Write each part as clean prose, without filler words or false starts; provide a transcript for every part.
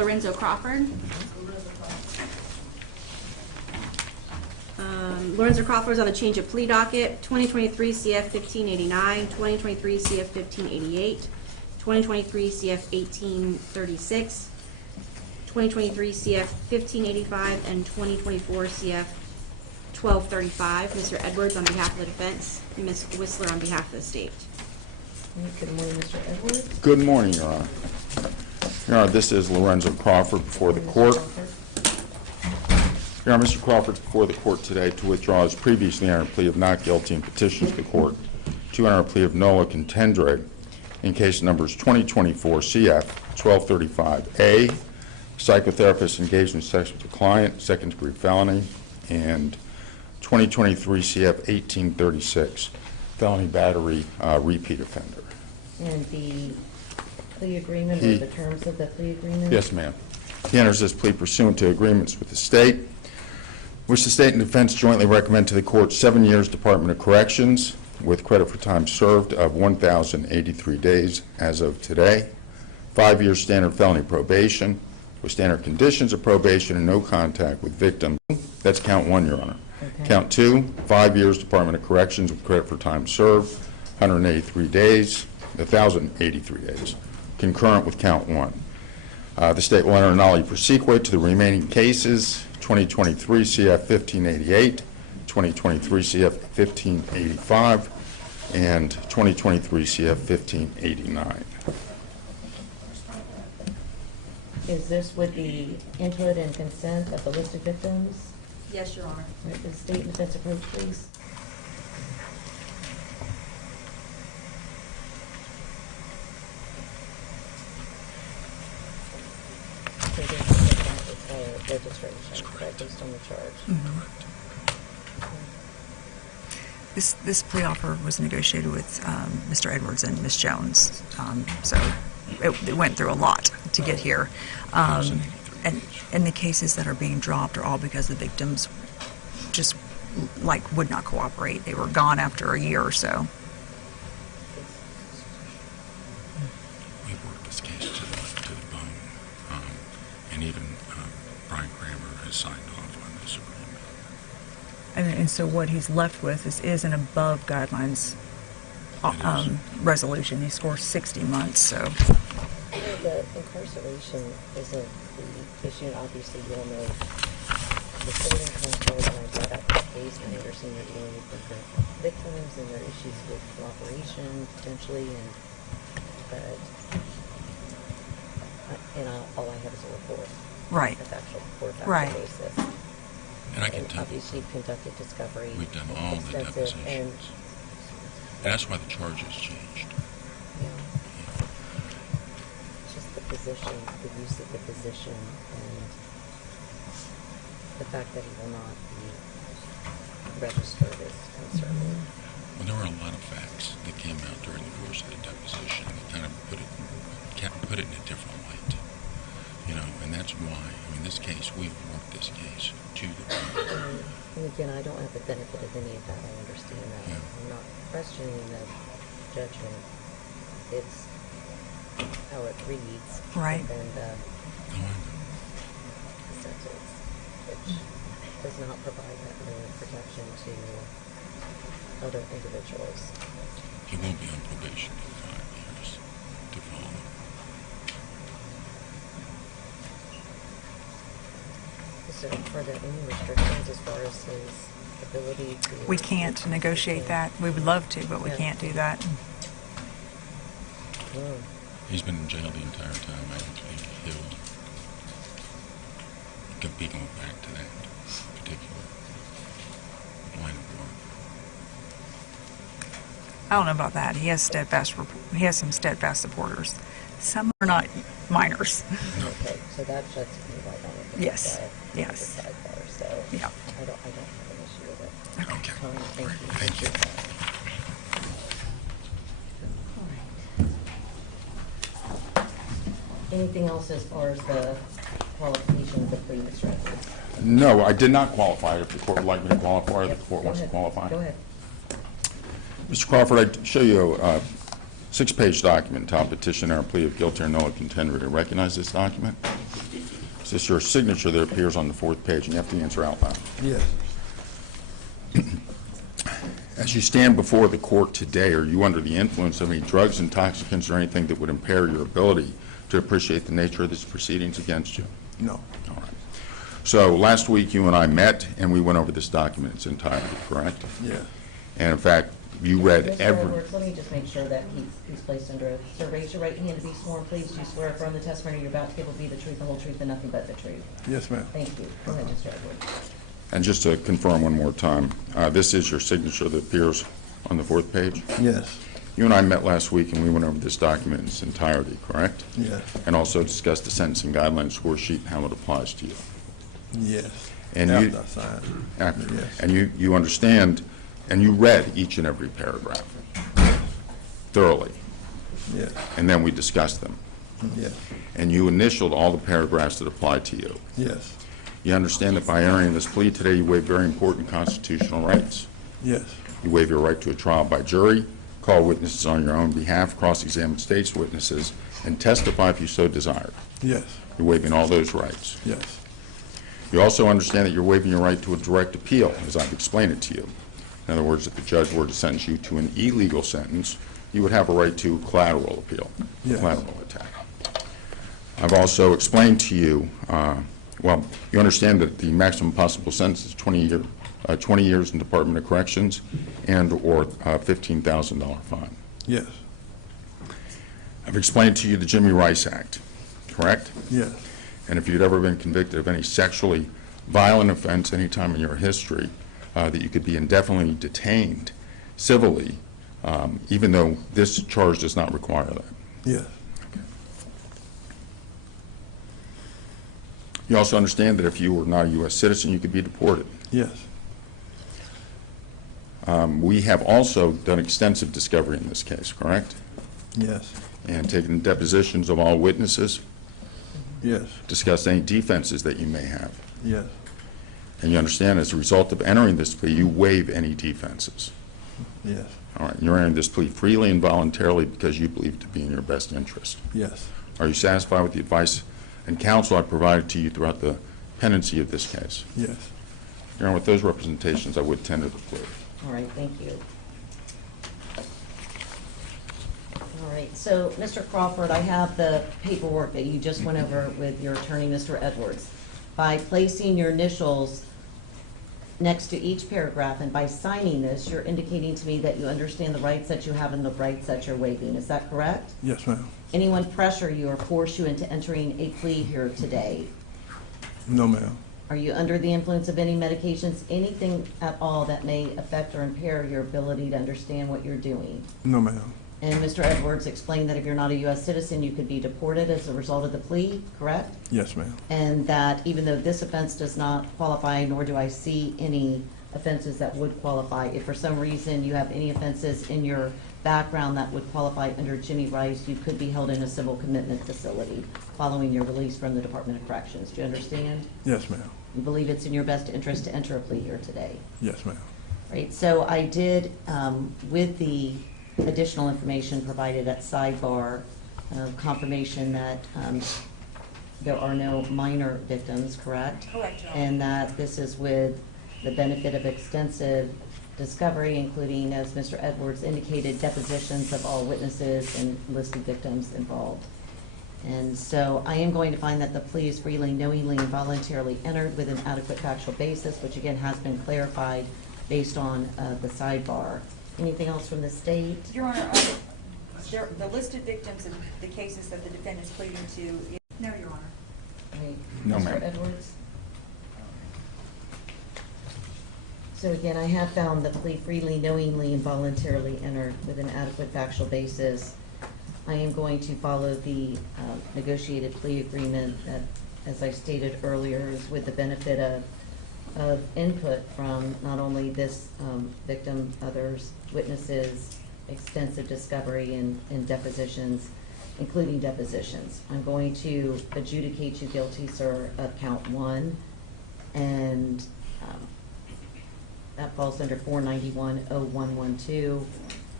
Lorenzo Crawford. Lorenzo Crawford is on a change of plea docket, 2023 CF 1589, 2023 CF 1588, 2023 CF 1836, 2023 CF 1585, and 2024 CF 1235. Mr. Edwards on behalf of the defense, and Ms. Whistler on behalf of the state. Good morning, Mr. Edwards. Good morning, Your Honor. Your Honor, this is Lorenzo Crawford before the court. Your Honor, Mr. Crawford is before the court today to withdraw his previously entered plea of not guilty and petitions the court to enter a plea of nolo contendere in case numbers 2024 CF 1235A, psychotherapist engaged in sex with the client, second-degree felony, and 2023 CF 1836, felony battery repeat offender. And the plea agreement or the terms of the plea agreement? Yes, ma'am. He enters this plea pursuant to agreements with the state, which the state and defense jointly recommend to the court 7 years Department of Corrections with credit for time served of 1,083 days as of today, 5 years standard felony probation with standard conditions of probation and no contact with victim. That's count one, Your Honor. Okay. Count two, 5 years Department of Corrections with credit for time served, 183 days, 1,083 days, concurrent with count one. The state will enter a nolle prosequi to the remaining cases, 2023 CF 1588, 2023 CF 1585, and 2023 CF 1589. Is this with the input and consent of the listed victims? Yes, Your Honor. All right, the state and defense approach, please. So this is registration, correct, based on the charge? This plea offer was negotiated with Mr. Edwards and Ms. Jones, so it went through a lot to get here. And the cases that are being dropped are all because the victims just would not cooperate. They were gone after a year or so. We worked this case to the bone, and even Brian Kramer has signed off on this agreement. And so what he's left with is an above guidelines resolution. He scores 60 months, so. The incarceration isn't the issue, and obviously you'll know the state incarceration, when I brought up the case, and I understand you're dealing with different victims and their issues with cooperation potentially, all I have is a report. Right. A factual report, Right. basis. And I can tell obviously you've conducted discovery. we've done all the extensive, and depositions. And that's why the charges changed. just the position, the use of the position, and the fact that he will not be registered is concerning. Well, there were a lot of facts that came out during the course of the deposition that kind of put it in a different light. You know, and that's why, this case, we've worked this case to the bone. And again, I don't have the benefit of any of that. I understand that. Yeah. I'm not questioning the judgment. It's how it reads. Right. And the No, I know. sentence, which does not provide that real protection to other individuals. He will be on probation for 5 years to follow. So are there any restrictions as far as his ability to... We can't negotiate that. We would love to, but we Yeah. can't do that. Mm. He's been in jail the entire time. I don't think he'll be going back to that particular line of work. I don't know about that. He has some steadfast supporters. Some are not minors. Okay, so that shuts me right on it. Yes. Yes. The sidebar, so Yeah. I don't have an issue with it. Okay. Thank you. Thank you. All right. Anything else as far as the qualification of the plea instructor? No, I did not qualify. If the court would like me to qualify, or the Yep, court go wants to ahead. qualify. Go ahead. Mr. Crawford, I'd show you a 6-page document entitled Petition or Plea of Guilty or Nolo Contendere. Do you recognize this document? Is this your signature that appears on the 4th page? And you have to answer out loud. Yes. As you stand before the court today, are you under the influence of any drugs, intoxicants, or anything that would impair your ability to appreciate the nature of these proceedings against you? No. All right. So last week you and I met and we went over this document in its entirety, correct? Yes. And in fact, you read Mr. every... Edwards, let me just make sure that he's placed under oath. Sir, raise your right hand to be sworn, please. Do you swear affirm the testimony you're about to give will be the truth, the whole truth, and nothing but the truth? Yes, ma'am. Thank you. Go ahead, Mr. Edwards. And just to confirm one more time, this is your signature that appears on the 4th page? Yes. You and I met last week and we went over this document in its entirety, correct? Yes. And also discussed the sentencing guidelines score sheet and how it applies to you. Yes. And After you, I signed. after, Yes. and you understand, and you read each and every paragraph thoroughly, Yes. and then we discussed them. Yes. And you initialed all the paragraphs that apply to you. Yes. You understand that by entering this plea today, you waive very important constitutional rights. Yes. You waive your right to a trial by jury, call witnesses on your own behalf, cross-examine state's witnesses, and testify if you so desire. Yes. You're waiving all those rights. Yes. You also understand that you're waiving your right to a direct appeal, as I've explained it to you. In other words, if the judge were to sentence you to an illegal sentence, you would have a right to collateral appeal, Yes. collateral attack. I've also explained to you, well, you understand that the maximum possible sentence is 20 years in Department of Corrections and/or $15,000 fine. Yes. I've explained to you the Jimmy Rice Act, correct? Yes. And if you'd ever been convicted of any sexually violent offense any time in your history, that you could be indefinitely detained civilly, even though this charge does not require that. Yes. You also understand that if you were not a U.S. citizen, you could be deported. Yes. We have also done extensive discovery in this case, correct? Yes. And taken depositions of all witnesses, Yes. discussed any defenses that you may have. Yes. And you understand as a result of entering this plea, you waive any defenses. Yes. All right, you're entering this plea freely and voluntarily because you believe it to be in your best interest. Yes. Are you satisfied with the advice and counsel I provided to you throughout the pendency of this case? Yes. Your Honor, with those representations, I would tender the plea. All right, thank you. All right, so, Mr. Crawford, I have the paperwork that you just went over with your attorney, Mr. Edwards. By placing your initials next to each paragraph and by signing this, you're indicating to me that you understand the rights that you have and the rights that you're waiving. Is that correct? Yes, ma'am. Anyone pressure you or force you into entering a plea here today? No, ma'am. Are you under the influence of any medications, anything at all that may affect or impair your ability to understand what you're doing? No, ma'am. And Mr. Edwards explained that if you're not a U.S. citizen, you could be deported as a result of the plea, correct? Yes, ma'am. And that even though this offense does not qualify, nor do I see any offenses that would qualify, if for some reason you have any offenses in your background that would qualify under Jimmy Rice, you could be held in a civil commitment facility following your release from the Department of Corrections. Do you understand? Yes, ma'am. You believe it's in your best interest to enter a plea here today? Yes, ma'am. Right, so I did, with the additional information provided at sidebar, confirmation that there are no minor victims, correct? Correct, Your Honor. And that this is with the benefit of extensive discovery, including, as Mr. Edwards indicated, depositions of all witnesses and listed victims involved. And so I am going to find that the plea is freely, knowingly, and voluntarily entered with an adequate factual basis, which again has been clarified based on the sidebar. Anything else from the state? Your Honor, the listed victims of the cases that the defendant is pleading to. No, Your Honor. Right. No, Mr. ma'am. Edwards? So again, I have found the plea freely, knowingly, and voluntarily entered with an adequate factual basis. I am going to follow the negotiated plea agreement that, as I stated earlier, is with the benefit of input from not only this victim, others, witnesses, extensive discovery and depositions, including depositions. I'm going to adjudicate you guilty, sir, of count 1, and that falls under 491-0112.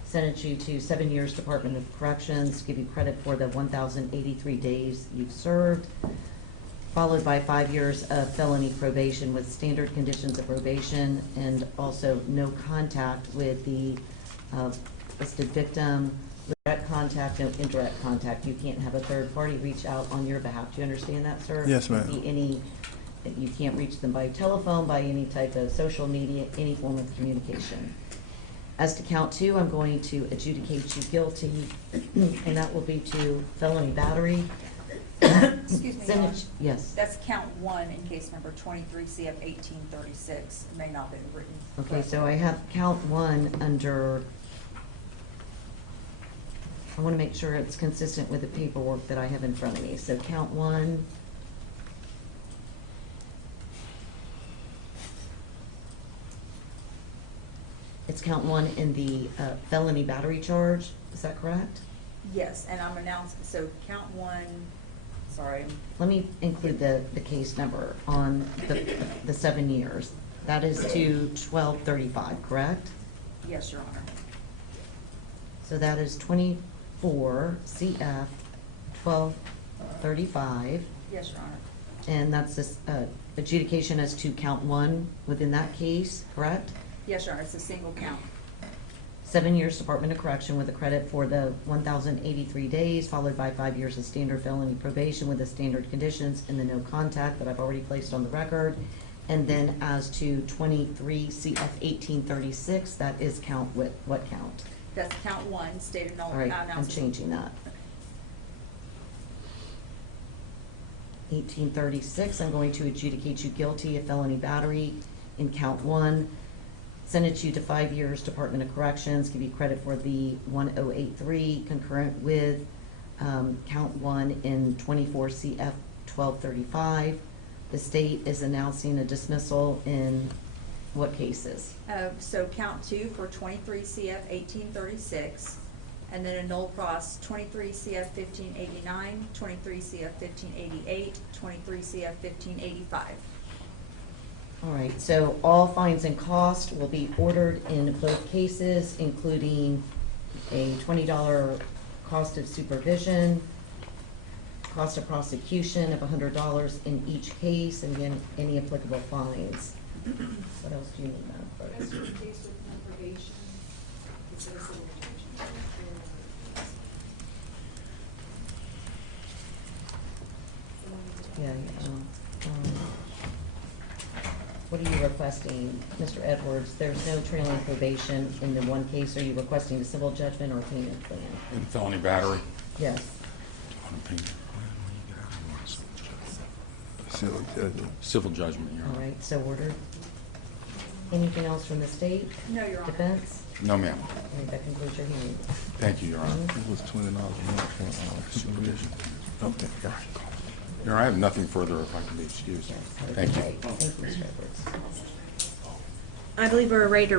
Sentence you to 7 years Department of Corrections, give you credit for the 1,083 days you've served. followed by 5 years of felony probation with standard conditions of probation, and also no contact with the listed victim, direct contact, no indirect contact. You can't have a third party reach out on your behalf. Do you understand that, sir? Yes, ma'am. Can't be you can't reach them by telephone, by any type of social media, any form of communication. As to count 2, I'm going to adjudicate you guilty, and that will be to felony battery. Excuse me, Your Honor. Senate- Yes. That's count 1 in case number 23 CF 1836. It may not have been written. Okay, so I have count 1 under, I want to make sure it's consistent with the paperwork that I have in front of me. So count 1. It's count 1 in the felony battery charge. Is that correct? Yes, and I'm announcing, so count 1, sorry, Let me include the case number on the 7 years. That is to 1235, correct? yes, Your Honor. So that is 24 CF 1235, Yes, Your Honor. and that's this adjudication as to count 1 within that case, correct? Yes, Your Honor, it's a single count. 7 years Department of Correction with a credit for the 1,083 days, followed by 5 years of standard felony probation with the standard conditions and the no contact that I've already placed on the record. And then as to 23 CF 1836, that is count with, what count? That's count 1, stated no. All right, I'm changing that. 1836, I'm going to adjudicate you guilty of felony battery in count 1. Sentence you to 5 years Department of Corrections, give you credit for the 1083 concurrent with count 1 in 24 CF 1235. The state is announcing a dismissal in what cases? So count 2 for 23 CF 1836, and then a null cross 23 CF 1589, 23 CF 1588, 23 CF 1585. All right, so all fines and costs will be ordered in both cases, including a $20 cost of supervision, cost of prosecution of $100 in each case, and then any applicable fines. What else do you need, Madam Clerk? As your case with probation, it says civil judgment. Yeah, what are you requesting, Mr. Edwards? There's no trailing probation in the one case. Are you requesting a civil judgment or a payment plan? In felony battery? Yes. Civil judgment. Civil judgment, Your All Honor. right, so ordered. Anything else from the state? No, Your Honor. Defense? No, ma'am. All right, that concludes your hearing. Thank you, Your Honor. It was $20 a month for supervision. Okay, got it. Your Honor, I have nothing further if I can be excused. Yes, that would be Thank you. great. Thank you, Mr. Edwards. I believe we're ready to